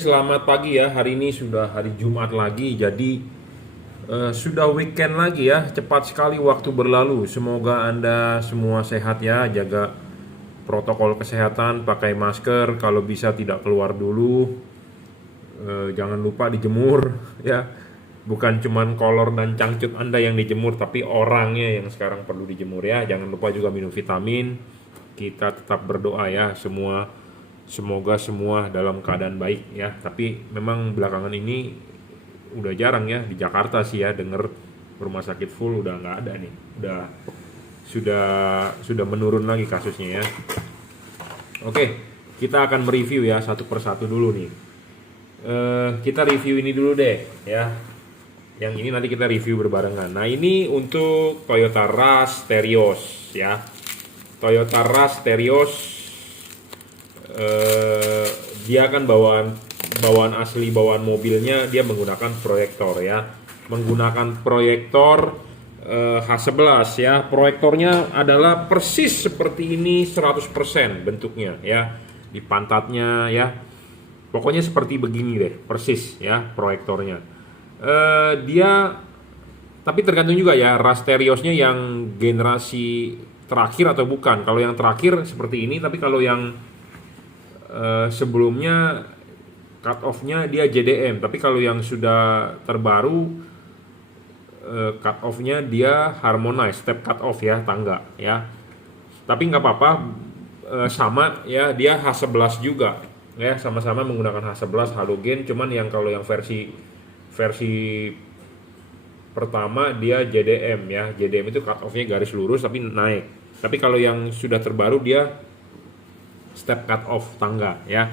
Selamat pagi ya, hari ini sudah hari Jumat lagi, jadi sudah weekend lagi ya. Cepat sekali waktu berlalu. Semoga Anda semua sehat ya, jaga protokol kesehatan, pakai masker, kalau bisa tidak keluar dulu. Jangan lupa dijemur ya. Bukan cuman kolor dan cangcut Anda yang dijemur, tapi orangnya yang sekarang perlu dijemur ya. Jangan lupa juga minum vitamin. Kita tetap berdoa ya semua. Semoga semua dalam keadaan baik ya. Tapi memang belakangan ini udah jarang ya di Jakarta sih ya denger rumah sakit full udah nggak ada nih. Sudah sudah menurun lagi kasusnya ya. Oke, kita akan mereview ya satu persatu dulu nih. Kita review ini dulu deh ya. Yang ini nanti kita review berbarengan. Nah ini untuk Toyota Rush Terios ya. Toyota Rush Terios, dia kan bawaan asli bawaan mobilnya dia menggunakan proyektor ya, menggunakan proyektor H11 ya. Proyektornya adalah persis seperti ini 100% bentuknya ya, di pantatnya ya, pokoknya seperti begini deh persis ya proyektornya. Dia tapi tergantung juga ya Rush Teriosnya yang generasi terakhir atau bukan. Kalau yang terakhir seperti ini, tapi kalau yang sebelumnya cut off-nya dia JDM, tapi kalau yang sudah terbaru cut off-nya dia harmonize, step cut off ya, tangga ya. Tapi nggak apa-apa, sama ya, dia H11 juga ya, sama-sama menggunakan H11 halogen, cuman yang kalau yang versi pertama dia JDM ya. JDM itu cut off-nya garis lurus tapi naik. Tapi kalau yang sudah terbaru dia step cut off tangga ya.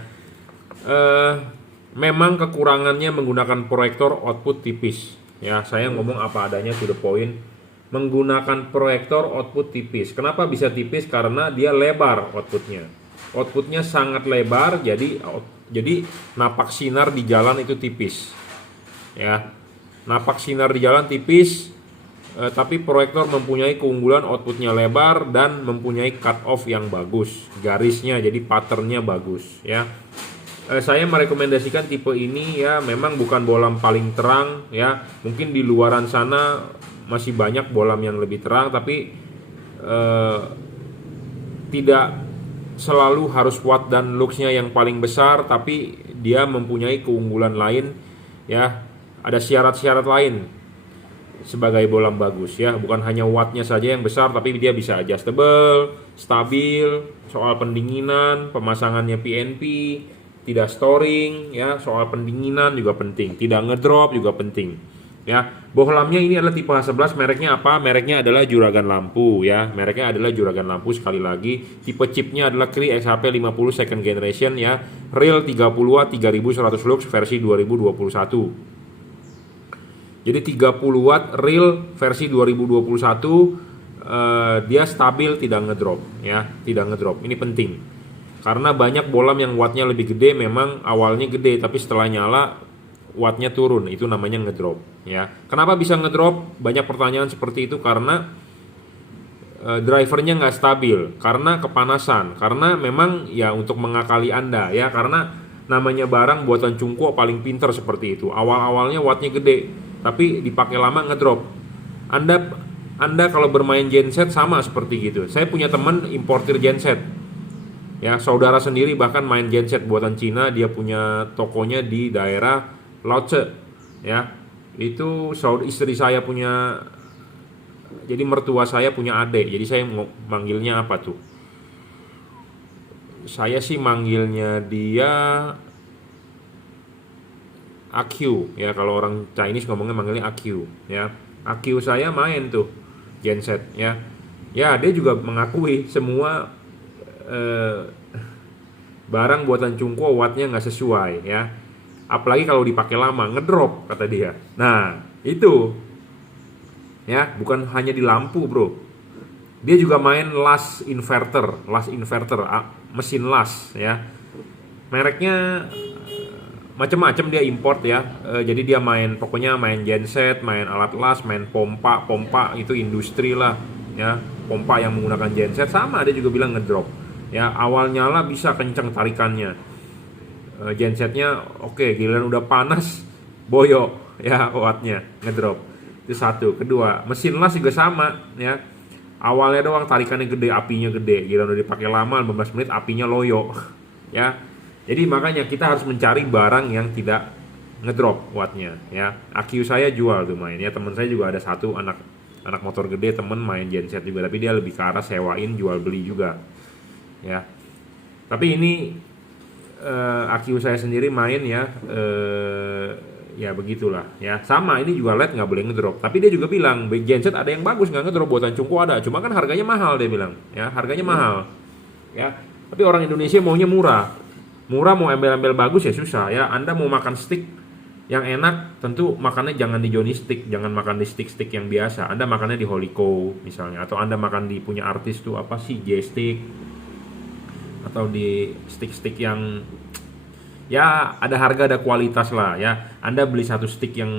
Memang kekurangannya menggunakan proyektor output tipis ya. Saya ngomong apa adanya, to the point. Menggunakan proyektor output tipis. Kenapa bisa tipis? Karena dia lebar outputnya. Outputnya sangat lebar, jadi napak sinar di jalan itu tipis ya. Napak sinar di jalan tipis, tapi proyektor mempunyai keunggulan outputnya lebar dan mempunyai cut off yang bagus, garisnya jadi patternnya bagus ya. Saya merekomendasikan tipe ini ya. Memang bukan bolam paling terang ya, mungkin di luaran sana masih banyak bolam yang lebih terang, tapi tidak selalu harus watt dan luxnya yang paling besar, tapi dia mempunyai keunggulan lain ya. Ada syarat-syarat lain sebagai bolam bagus ya, bukan hanya wattnya saja yang besar, tapi dia bisa adjustable, stabil, soal pendinginan, pemasangannya PNP, tidak storing ya, soal pendinginan juga penting, tidak ngedrop juga penting ya. Bohlamnya ini adalah tipe H11, mereknya apa? Mereknya adalah Juragan Lampu ya, mereknya adalah Juragan Lampu sekali lagi. Tipe chipnya adalah Cree XHP50 second generation ya, real 30W 3100 lux versi 2021. Jadi 30 watt real versi 2021, dia stabil, tidak ngedrop ya, tidak ngedrop. Ini penting. Karena banyak bolam yang wattnya lebih gede, memang awalnya gede tapi setelah nyala wattnya turun, itu namanya ngedrop ya. Kenapa bisa ngedrop? Banyak pertanyaan seperti itu, karena drivernya nggak stabil, karena kepanasan, karena memang ya untuk mengakali Anda ya, karena namanya barang buatan Cungkuo paling pinter seperti itu. Awal-awalnya wattnya gede, tapi dipakai lama ngedrop. Anda kalau bermain genset sama seperti gitu. Saya punya teman importir genset ya, saudara sendiri bahkan main genset buatan Cina. Dia punya tokonya di daerah Laoce ya. Itu istri saya punya, jadi mertua saya punya adik. Jadi saya manggilnya apa tuh? Saya sih manggilnya dia AQ ya, kalau orang Chinese manggilnya AQ ya. AQ saya main tuh genset ya. Ya, dia juga mengakui semua barang buatan Cungkuo wattnya nggak sesuai ya. Apalagi kalau dipakai lama ngedrop kata dia. Nah itu ya, bukan hanya di lampu bro. Dia juga main las inverter, mesin las ya. Mereknya macam-macam, dia import ya. Jadi dia pokoknya main genset, main alat las, main pompa itu industri lah ya. Pompa yang menggunakan genset sama, dia juga bilang ngedrop ya. Awal nyala bisa kenceng tarikannya, gensetnya oke, giliran udah panas boyo ya wattnya ngedrop. Itu satu. Kedua, mesin las juga sama ya. Awalnya doang tarikannya gede, apinya gede, giliran udah dipakai lama 15 menit apinya loyo ya. Jadi makanya kita harus mencari barang yang tidak ngedrop wattnya ya. AQ saya jual tuh main ya, teman saya juga ada satu anak motor gede, temen main genset juga, tapi dia lebih ke arah sewain jual beli juga ya. Tapi ini AQ saya sendiri main ya, ya begitulah ya. Sama ini juga LED nggak boleh ngedrop, tapi dia juga bilang genset ada yang bagus nggak ngedrop, buatan Cungko ada, cuma kan harganya mahal, dia bilang ya, harganya mahal ya. Tapi orang Indonesia maunya murah mau embel-embel bagus ya susah ya. Anda mau makan stick yang enak, tentu makannya jangan di Johnny Stick, jangan makan di stick-stick yang biasa. Anda makannya di Holyco misalnya, atau Anda makan di punya artis tuh apa sih, J-Stick, atau di stick-stick yang ya ada harga ada kualitas lah ya. Anda beli satu stick yang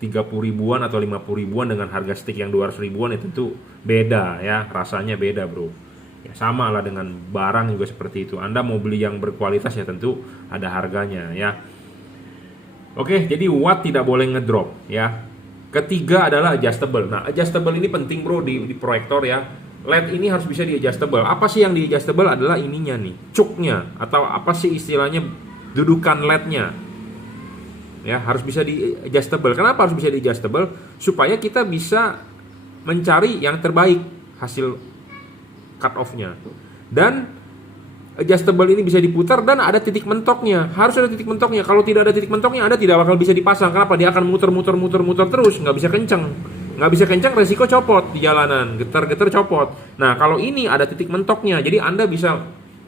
30 ribuan atau 50 ribuan dengan harga stick yang 200 ribuan, itu tentu beda ya, rasanya beda bro ya. Sama lah dengan barang juga seperti itu. Anda mau beli yang berkualitas ya tentu ada harganya ya. Oke, jadi watt tidak boleh ngedrop ya. Ketiga adalah adjustable. Nah, adjustable ini penting bro di proyektor ya. LED ini harus bisa di adjustable. Apa sih yang di adjustable? Adalah ininya nih, cuknya, atau apa sih istilahnya, dudukan LED-nya ya, harus bisa di adjustable. Kenapa harus bisa di adjustable? Supaya kita bisa mencari yang terbaik hasil cut off-nya. Dan adjustable ini bisa diputar dan ada titik mentoknya. Harus ada titik mentoknya. Kalau tidak ada titik mentoknya, Anda tidak bakal bisa dipasang. Kenapa? Dia akan muter terus, nggak bisa kenceng. Nggak bisa kencang, resiko copot di jalanan, getar-getar copot. Nah, kalau ini ada titik mentoknya, jadi Anda bisa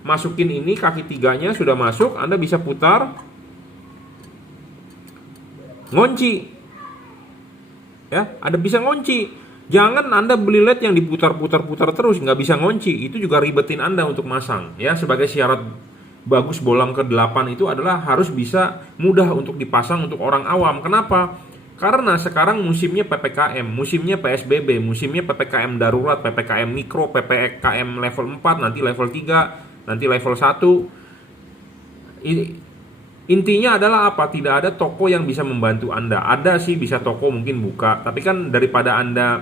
masukin ini, kaki tiganya sudah masuk, Anda bisa putar, ngunci ya, ada bisa ngunci. Jangan Anda beli LED yang diputar-putar terus, nggak bisa ngunci, itu juga ribetin Anda untuk masang ya. Sebagai syarat bagus bolam ke-8 itu adalah harus bisa mudah untuk dipasang untuk orang awam. Kenapa? Karena sekarang musimnya PPKM, musimnya PSBB, musimnya PPKM darurat, PPKM mikro, PPKM level 4, nanti level 3, nanti level 1. Intinya adalah apa? Tidak ada toko yang bisa membantu Anda. Ada sih, bisa toko mungkin buka, tapi kan daripada Anda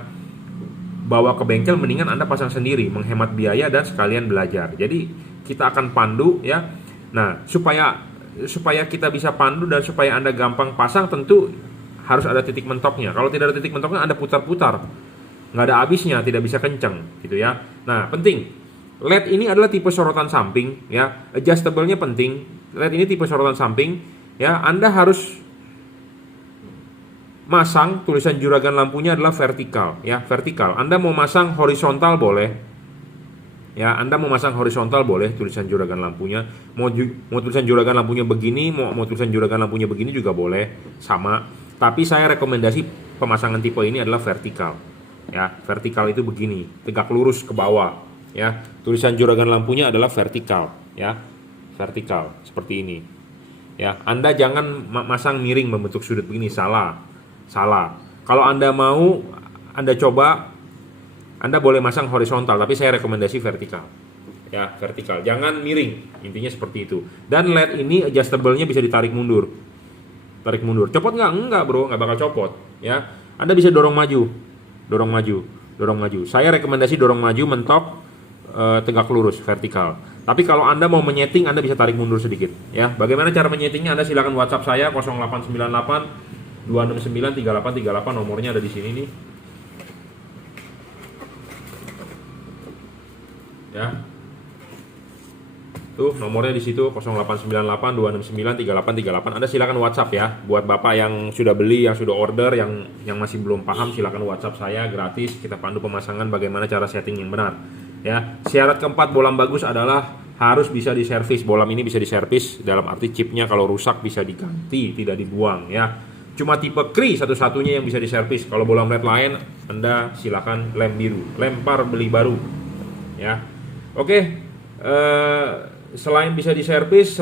bawa ke bengkel, mendingan Anda pasang sendiri, menghemat biaya dan sekalian belajar. Jadi kita akan pandu ya. Nah, supaya kita bisa pandu dan supaya Anda gampang pasang, tentu harus ada titik mentoknya. Kalau tidak ada titik mentoknya, Anda putar-putar, nggak ada habisnya, tidak bisa kenceng gitu ya. Nah, penting, LED ini adalah tipe sorotan samping ya. Adjustable-nya penting. LED ini tipe sorotan samping ya. Anda harus masang, tulisan juragan lampunya adalah vertikal ya, vertikal. Anda mau masang horizontal boleh ya, Anda mau masang horizontal boleh tulisan juragan lampunya. Mau tulisan juragan lampunya begini, mau tulisan juragan lampunya begini juga boleh, sama. Tapi saya rekomendasi pemasangan tipe ini adalah vertikal ya. Vertikal itu begini, tegak lurus ke bawah ya. Tulisan juragan lampunya adalah vertikal ya, vertikal seperti ini ya. Anda jangan masang miring membentuk sudut begini, salah. Kalau Anda mau, Anda coba, Anda boleh masang horizontal, tapi saya rekomendasi vertikal ya, vertikal, jangan miring, intinya seperti itu. Dan LED ini adjustable-nya bisa ditarik mundur, copot nggak? Enggak bro, nggak bakal copot ya. Anda bisa dorong maju. Saya rekomendasi dorong maju, mentok, tegak lurus, vertikal. Tapi kalau Anda mau menyeting, Anda bisa tarik mundur sedikit ya. Bagaimana cara menyetingnya? Anda silakan WhatsApp saya 0898 269 3838, nomornya ada di sini nih ya. Tuh nomornya di situ 0898 269 3838. Anda silakan WhatsApp ya. Buat Bapak yang sudah beli, yang sudah order, yang masih belum paham, silakan WhatsApp saya gratis. Kita pandu pemasangan bagaimana cara setting yang benar. Ya. Syarat keempat bolam bagus adalah harus bisa diservis. Bolam ini bisa diservis dalam arti chipnya kalau rusak bisa diganti, tidak dibuang ya. Cuma tipe Kri satu-satunya yang bisa diservis. Kalau bolam LED lain, Anda silakan lem biru, lempar beli baru ya. Oke. Selain bisa diservis,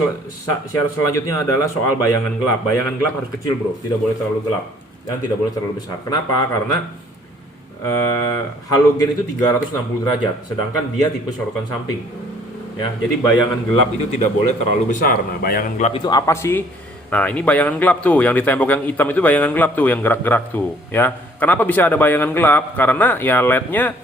syarat selanjutnya adalah soal bayangan gelap. Bayangan gelap harus kecil bro, tidak boleh terlalu gelap dan tidak boleh terlalu besar. Kenapa? Karena halogen itu 360 derajat, sedangkan dia tipe sorotan samping Ya, jadi bayangan gelap itu tidak boleh terlalu besar. Nah, bayangan gelap itu apa sih? Nah, ini bayangan gelap tuh, yang di tembok yang hitam itu bayangan gelap tuh, yang gerak-gerak tuh, ya. Kenapa bisa ada bayangan gelap? Karena ya LED-nya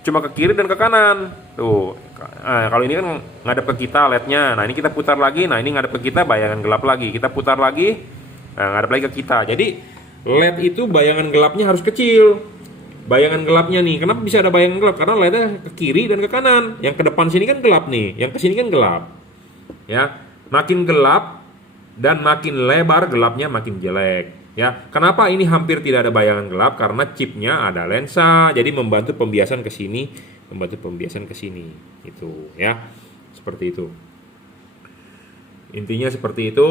cuma ke kiri dan ke kanan. Tuh. Nah, kalau ini kan ngadep ke kita LED-nya. Nah, ini kita putar lagi. Nah, ini ngadep ke kita, bayangan gelap lagi. Kita putar lagi. Nah, ngadep lagi ke kita. Jadi LED itu bayangan gelapnya harus kecil. Bayangan gelapnya nih, kenapa bisa ada bayangan gelap? Karena LED-nya ke kiri dan ke kanan. Yang ke depan sini kan gelap nih, yang ke sini kan gelap. Ya, makin gelap dan makin lebar gelapnya makin jelek. Ya, kenapa ini hampir tidak ada bayangan gelap? Karena chipnya ada lensa, jadi membantu pembiasan ke sini, itu ya, seperti itu. Intinya seperti itu.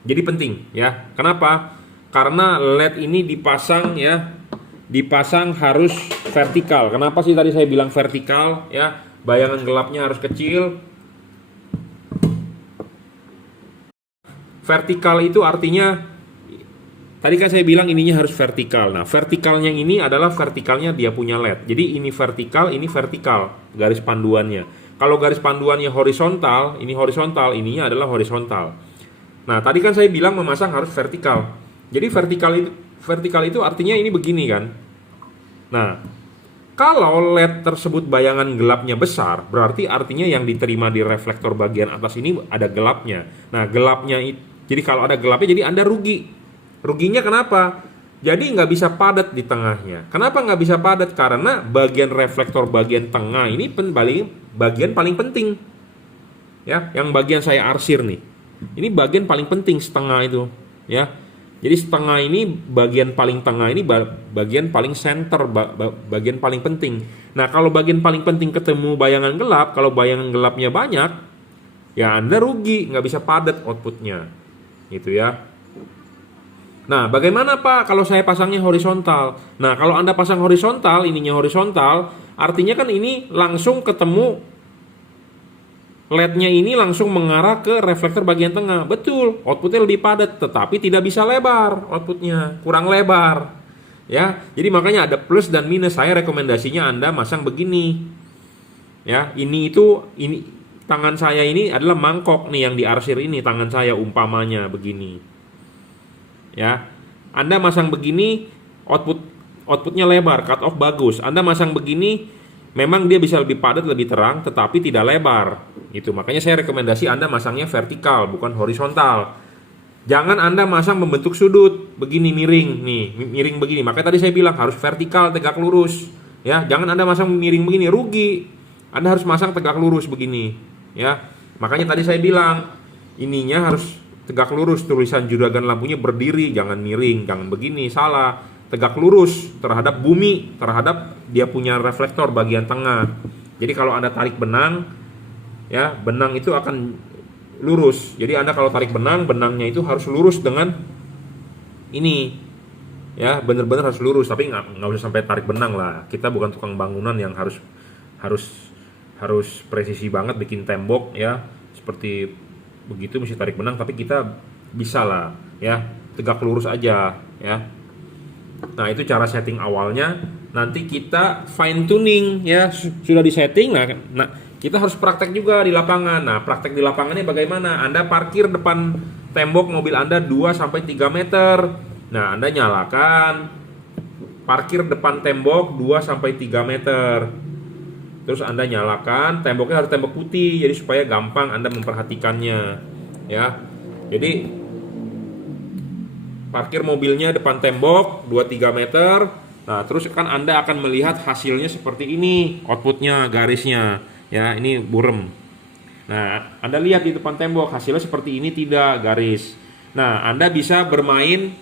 Jadi penting ya. Kenapa? Karena LED ini dipasang ya, dipasang harus vertikal. Kenapa sih tadi saya bilang vertikal ya? Bayangan gelapnya harus kecil. Vertikal itu artinya tadi kan saya bilang ininya harus vertikal. Nah, vertikalnya ini adalah vertikalnya dia punya LED. Jadi ini vertikal, garis panduannya. Kalau garis panduannya horizontal, ini horizontal, ininya adalah horizontal. Nah, tadi kan saya bilang memasang harus vertikal. Jadi vertikal itu artinya ini begini kan. Nah, kalau LED tersebut bayangan gelapnya besar, berarti artinya yang diterima di reflektor bagian atas ini ada gelapnya. Nah, gelapnya jadi kalau ada gelapnya jadi Anda rugi. Ruginya kenapa? Jadi nggak bisa padat di tengahnya. Kenapa nggak bisa padat? Karena bagian reflektor bagian tengah ini bagian paling penting. Ya, yang bagian saya arsir nih. Ini bagian paling penting setengah itu, ya. Jadi setengah ini bagian paling tengah ini bagian paling center, bagian paling penting. Nah, kalau bagian paling penting ketemu bayangan gelap, kalau bayangan gelapnya banyak, ya Anda rugi, nggak bisa padat outputnya, gitu ya. Nah, bagaimana Pak kalau saya pasangnya horizontal? Nah, kalau Anda pasang horizontal, ininya horizontal, artinya kan ini langsung ketemu LED-nya ini langsung mengarah ke reflektor bagian tengah. Betul, outputnya lebih padat, tetapi tidak bisa lebar outputnya, kurang lebar. Ya, jadi makanya ada plus dan minus. Saya rekomendasinya Anda masang begini. Ya, ini tangan saya ini adalah mangkok nih yang diarsir ini, tangan saya umpamanya begini. Ya, Anda masang begini, outputnya lebar, cut off bagus. Anda masang begini, memang dia bisa lebih padat, lebih terang, tetapi tidak lebar. Itu makanya saya rekomendasi Anda masangnya vertikal, bukan horizontal. Jangan Anda masang membentuk sudut, begini miring nih, miring begini. Makanya tadi saya bilang harus vertikal, tegak lurus. Ya, jangan Anda masang miring begini, rugi. Anda harus masang tegak lurus begini. Ya, makanya tadi saya bilang ininya harus tegak lurus, tulisan juragan lampunya berdiri, jangan miring, jangan begini, salah. Tegak lurus terhadap bumi, terhadap dia punya reflektor bagian tengah. Jadi kalau Anda tarik benang, ya benang itu akan lurus. Jadi Anda kalau tarik benang, benangnya itu harus lurus dengan ini, ya benar-benar harus lurus. Tapi nggak usah sampai tarik benang lah. Kita bukan tukang bangunan yang harus presisi banget bikin tembok, ya seperti begitu mesti tarik benang. Tapi kita bisa lah, ya tegak lurus aja, ya. Nah, itu cara setting awalnya. Nanti kita fine tuning ya, sudah disetting. Nah, kita harus praktek juga di lapangan. Nah, praktek di lapangannya bagaimana? Anda parkir depan tembok mobil Anda 2 sampai 3 meter. Nah, Anda nyalakan parkir depan tembok 2 sampai 3 meter. Terus Anda nyalakan, temboknya harus tembok putih jadi supaya gampang Anda memperhatikannya, ya. Jadi parkir mobilnya depan tembok 2-3 meter. Nah, terus kan Anda akan melihat hasilnya seperti ini, outputnya, garisnya. Ya, ini burem. Nah, Anda lihat di depan tembok hasilnya seperti ini, tidak garis. Nah, Anda bisa bermain,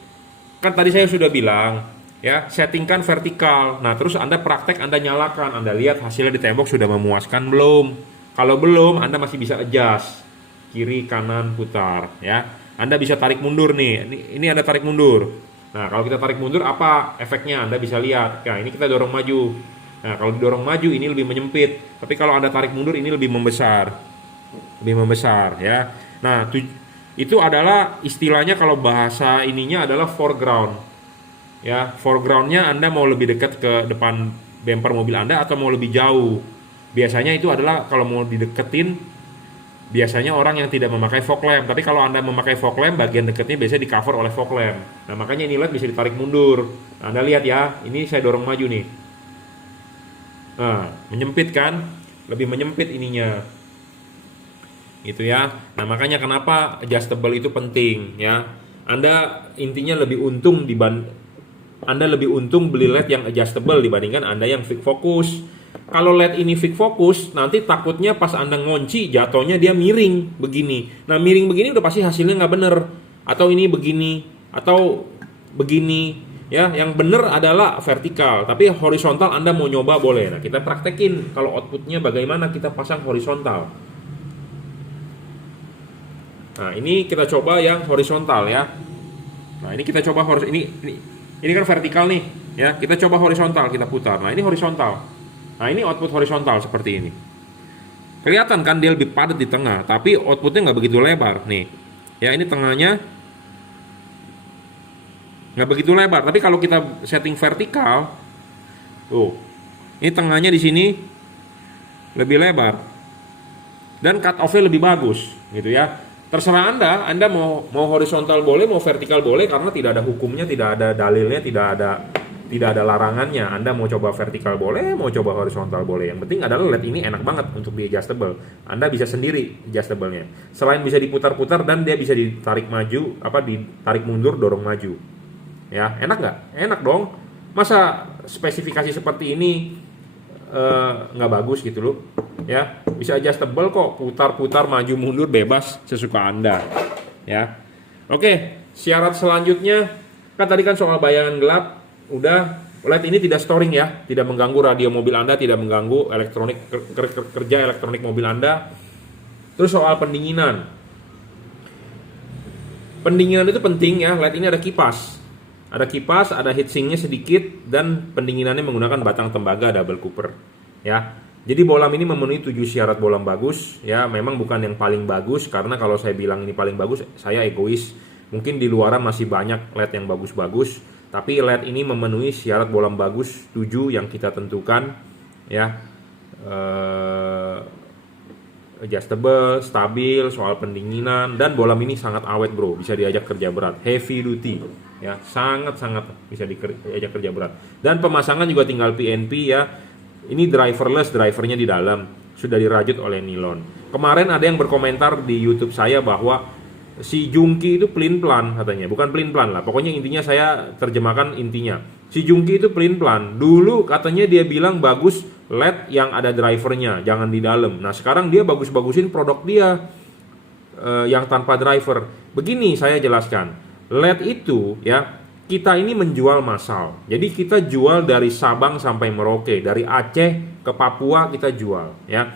kan tadi saya sudah bilang, ya, settingkan vertikal. Nah, terus Anda praktek, Anda nyalakan, Anda lihat hasilnya di tembok sudah memuaskan belum? Kalau belum, Anda masih bisa adjust, kiri, kanan, putar, ya. Anda bisa tarik mundur nih. Ini Anda tarik mundur. Nah, kalau kita tarik mundur apa efeknya? Anda bisa lihat. Nah, ini kita dorong maju. Nah, kalau didorong maju ini lebih menyempit. Tapi kalau Anda tarik mundur ini lebih membesar. Lebih membesar, ya. Nah, itu adalah istilahnya kalau bahasa ininya adalah foreground. Ya, foregroundnya Anda mau lebih dekat ke depan bumper mobil Anda atau mau lebih jauh. Biasanya itu adalah kalau mau dideketin, biasanya orang yang tidak memakai fog lamp. Tapi kalau Anda memakai fog lamp, bagian dekatnya biasanya di cover oleh fog lamp. Nah, makanya ini LED bisa ditarik mundur. Nah, Anda lihat ya, ini saya dorong maju nih. Nah, menyempit kan? Lebih menyempit ininya. Itu ya. Nah, makanya kenapa adjustable itu penting ya. Anda intinya lebih untung Anda lebih untung beli LED yang adjustable dibandingkan Anda yang fix focus. Kalau LED ini fix focus, nanti takutnya pas Anda ngunci jatuhnya dia miring begini. Nah, miring begini udah pasti hasilnya nggak bener. Atau ini begini, atau begini. Ya, yang bener adalah vertikal, tapi horizontal Anda mau nyoba boleh. Nah, kita praktekin kalau outputnya bagaimana kita pasang horizontal. Nah, ini kita coba yang horizontal ya. Nah, ini kita coba ini kan vertikal nih ya. Kita coba horizontal, kita putar. Nah, ini horizontal. Nah, ini output horizontal seperti ini. Kelihatan kan dia lebih padat di tengah, tapi outputnya nggak begitu lebar nih. Ya, ini tengahnya nggak begitu lebar. Tapi kalau kita setting vertikal, tuh, ini tengahnya di sini lebih lebar dan cut off-nya lebih bagus, gitu ya. Terserah Anda mau horizontal boleh, mau vertikal boleh, karena tidak ada hukumnya, tidak ada dalilnya, tidak ada larangannya. Anda mau coba vertikal boleh, mau coba horizontal boleh. Yang penting adalah LED ini enak banget untuk di adjustable. Anda bisa sendiri adjustable-nya. Selain bisa diputar-putar dan dia bisa ditarik maju, ditarik mundur, dorong maju. Ya, enak nggak? Enak dong. Masa spesifikasi seperti ini nggak bagus gitu loh? Ya, bisa adjustable kok, putar-putar, maju mundur bebas sesuka Anda. Ya, oke. Syarat selanjutnya kan tadi kan soal bayangan gelap, udah. LED ini tidak storing ya, tidak mengganggu radio mobil Anda, tidak mengganggu kerja elektronik mobil Anda. Terus soal pendinginan. Pendinginan itu penting ya. LED ini ada kipas. Ada kipas, ada heatsinknya sedikit, dan pendinginannya menggunakan batang tembaga double cooper. Ya, jadi bolam ini memenuhi 7 syarat bolam bagus. Ya, memang bukan yang paling bagus, karena kalau saya bilang ini paling bagus, saya egois. Mungkin di luaran masih banyak LED yang bagus-bagus, tapi LED ini memenuhi syarat bolam bagus 7 yang kita tentukan. Ya, adjustable, stabil, soal pendinginan, dan bolam ini sangat awet bro, bisa diajak kerja berat, heavy duty. Ya, sangat-sangat bisa diajak kerja berat. Dan pemasangan juga tinggal PNP ya. Ini driverless, drivernya di dalam sudah dirajut oleh nilon. Kemarin ada yang berkomentar di YouTube saya bahwa si Jungki itu pelin-pelan katanya. Bukan pelin-pelan lah, pokoknya intinya saya terjemahkan intinya. Si Jungki itu pelin-pelan. Dulu katanya dia bilang bagus LED yang ada drivernya, jangan di dalam. Nah, sekarang dia bagus-bagusin produk dia yang tanpa driver. Begini saya jelaskan. LED itu ya, kita ini menjual massal. Jadi kita jual dari Sabang sampai Merauke, dari Aceh ke Papua kita jual ya.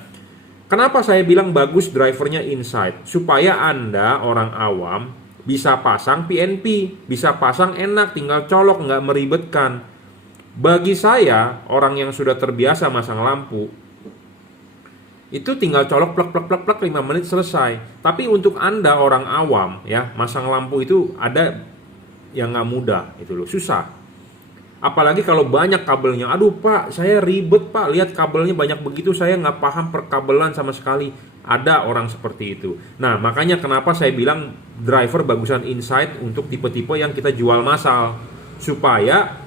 Kenapa saya bilang bagus drivernya inside? Supaya Anda orang awam bisa pasang PNP, bisa pasang enak, tinggal colok, nggak meribetkan. Bagi saya orang yang sudah terbiasa masang lampu, itu tinggal colok plek 5 menit selesai. Tapi untuk Anda orang awam ya, masang lampu itu ada yang nggak mudah itu loh, susah. Apalagi kalau banyak kabelnya. Aduh pak, saya ribet pak, lihat kabelnya banyak begitu, saya nggak paham perkabelan sama sekali. Ada orang seperti itu. Nah, makanya kenapa saya bilang driver bagusan inside untuk tipe-tipe yang kita jual massal, supaya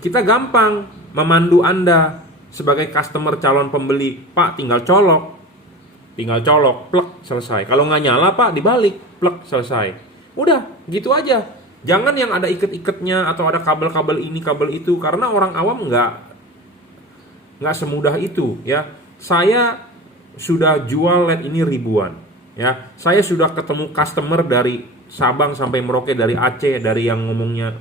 kita gampang memandu Anda sebagai customer calon pembeli. Pak, tinggal colok, plek, selesai. Kalau nggak nyala pak, dibalik, plek, selesai. Udah, gitu aja. Jangan yang ada iket-iketnya atau ada kabel-kabel ini, kabel itu, karena orang awam nggak semudah itu ya. Saya sudah jual LED ini ribuan ya. Saya sudah ketemu customer dari Sabang sampai Merauke, dari Aceh, dari yang ngomongnya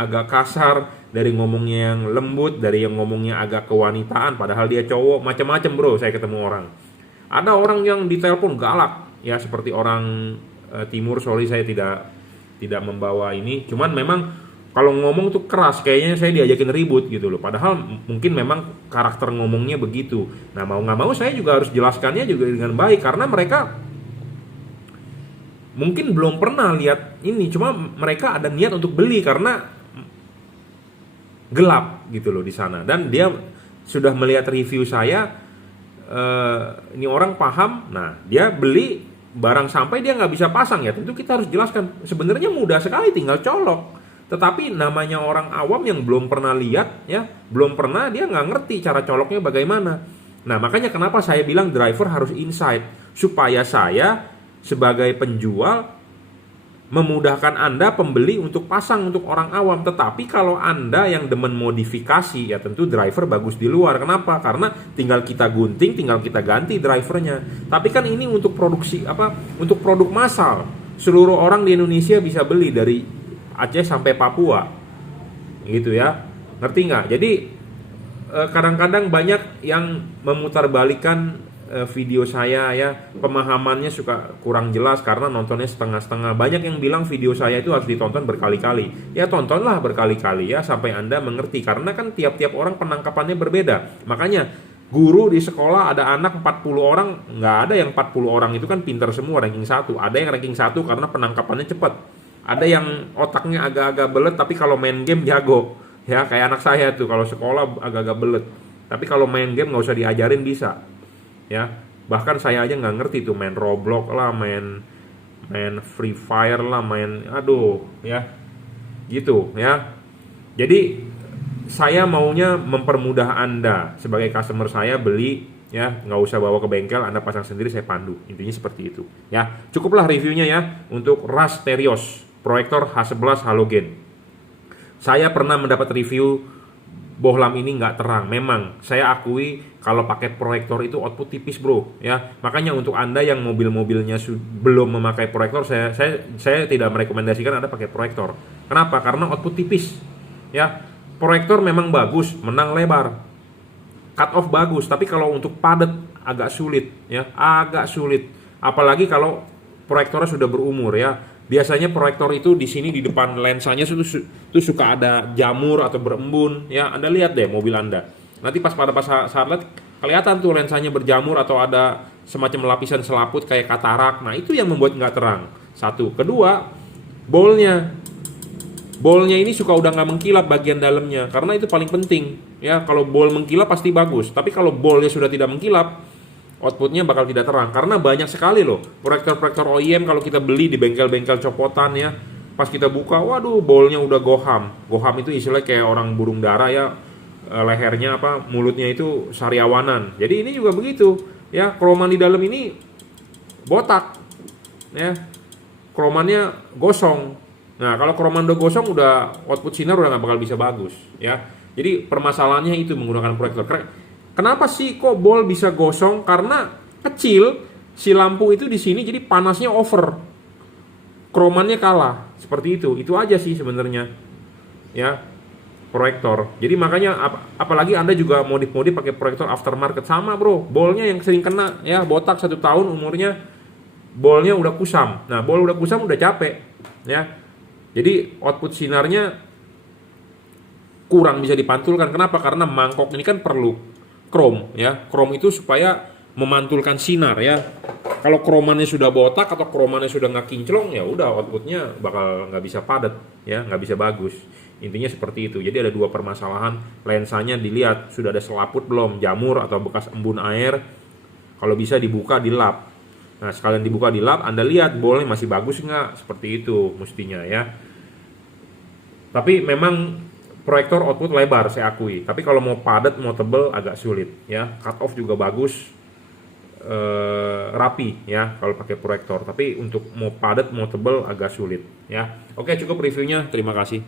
agak kasar, dari ngomongnya yang lembut, dari yang ngomongnya agak kewanitaan padahal dia cowok, macam-macam bro. Saya ketemu orang. Ada orang yang ditelepon galak ya, seperti orang timur. Saya tidak membawa ini, cuman memang kalau ngomong tuh keras, kayaknya saya diajakin ribut gitu loh. Padahal mungkin memang karakter ngomongnya begitu. Nah, mau nggak mau saya juga harus jelaskannya juga dengan baik, karena mereka mungkin belum pernah lihat ini, cuma mereka ada niat untuk beli karena gelap gitu loh di sana. Dan dia sudah melihat review saya, ini orang paham. Nah, dia beli barang sampai dia nggak bisa pasang, ya tentu kita harus jelaskan. Sebenarnya mudah sekali, tinggal colok. Tetapi namanya orang awam yang belum pernah lihat, ya belum pernah, dia nggak ngerti cara coloknya bagaimana. Nah, makanya kenapa saya bilang driver harus insight, supaya saya sebagai penjual memudahkan Anda pembeli untuk pasang untuk orang awam. Tetapi kalau Anda yang demen modifikasi, ya tentu driver bagus di luar. Kenapa? Karena tinggal kita gunting, tinggal kita ganti drivernya. Tapi kan ini untuk produksi untuk produk massal. Seluruh orang di Indonesia bisa beli dari Aceh sampai Papua. Gitu ya. Ngerti nggak? Jadi kadang-kadang banyak yang memutarbalikkan video saya, ya pemahamannya suka kurang jelas karena nontonnya setengah-setengah. Banyak yang bilang video saya itu harus ditonton berkali-kali. Ya tontonlah berkali-kali ya sampai Anda mengerti, karena kan tiap-tiap orang penangkapannya berbeda. Makanya guru di sekolah ada anak 40 orang, nggak ada yang 40 orang itu kan pinter semua ranking 1. Ada yang ranking 1 karena penangkapannya cepat. Ada yang otaknya agak-agak belet tapi kalau main game jago. Ya kayak anak saya tuh, kalau sekolah agak-agak belet. Tapi kalau main game nggak usah diajarin bisa. Ya, bahkan saya aja nggak ngerti tuh main Roblox lah, main Free Fire lah, ya gitu ya. Jadi saya maunya mempermudah Anda sebagai customer saya beli, ya nggak usah bawa ke bengkel, Anda pasang sendiri, saya pandu. Intinya seperti itu ya. Cukuplah reviewnya ya untuk Ras Terios proyektor H11 halogen. Saya pernah mendapat review bohlam ini nggak terang. Memang saya akui kalau pakai proyektor itu output tipis bro ya. Makanya untuk Anda yang mobil-mobilnya belum memakai proyektor, saya tidak merekomendasikan Anda pakai proyektor. Kenapa? Karena output tipis ya. Proyektor memang bagus, menang lebar, cut off bagus, tapi kalau untuk padat agak sulit ya, agak sulit. Apalagi kalau proyektornya sudah berumur ya. Biasanya proyektor itu di sini di depan lensanya itu suka ada jamur atau berembun ya. Anda lihat deh mobil Anda. Nanti pas saat lihat kelihatan tuh lensanya berjamur atau ada semacam lapisan selaput kayak katarak. Nah, itu yang membuat nggak terang. Satu. Kedua, bolnya ini suka udah nggak mengkilap bagian dalamnya, karena itu paling penting ya. Kalau bol mengkilap pasti bagus, tapi kalau bolnya sudah tidak mengkilap, outputnya bakal tidak terang. Karena banyak sekali loh proyektor-proyektor OEM kalau kita beli di bengkel-bengkel copotan ya, pas kita buka, waduh bolnya udah goham. Goham itu istilahnya kayak orang burung dara ya, lehernya mulutnya itu sariawanan. Jadi ini juga begitu ya, kroman di dalam ini botak ya, kromannya gosong. Nah kalau kroman udah gosong, udah output sinar udah nggak bakal bisa bagus ya. Jadi permasalahannya itu menggunakan proyektor. Kenapa sih kok bol bisa gosong? Karena kecil si lampu itu di sini, jadi panasnya over, kromannya kalah, seperti itu. Itu aja sih sebenarnya ya proyektor. Jadi makanya apalagi Anda juga modif-modif pakai proyektor aftermarket sama bro. Bolnya yang sering kena ya, botak 1 tahun umurnya, bolnya udah kusam. Nah bol udah kusam udah capek ya. Jadi output sinarnya kurang bisa dipantulkan. Kenapa? Karena mangkok ini kan perlu krom ya. Krom itu supaya memantulkan sinar ya. Kalau kromannya sudah botak atau kromannya sudah nggak kinclong, ya udah outputnya bakal nggak bisa padat ya, nggak bisa bagus. Intinya seperti itu. Jadi ada dua permasalahan. Lensanya dilihat sudah ada selaput belum, jamur atau bekas embun air. Kalau bisa dibuka, dilap. Nah sekalian dibuka dilap, Anda lihat bolnya masih bagus nggak, seperti itu mestinya ya. Tapi memang proyektor output lebar saya akui, tapi kalau mau padat mau tebel agak sulit ya. Cut off juga bagus, rapi ya kalau pakai proyektor, tapi untuk mau padat mau tebel agak sulit ya. Oke, cukup reviewnya, terima kasih.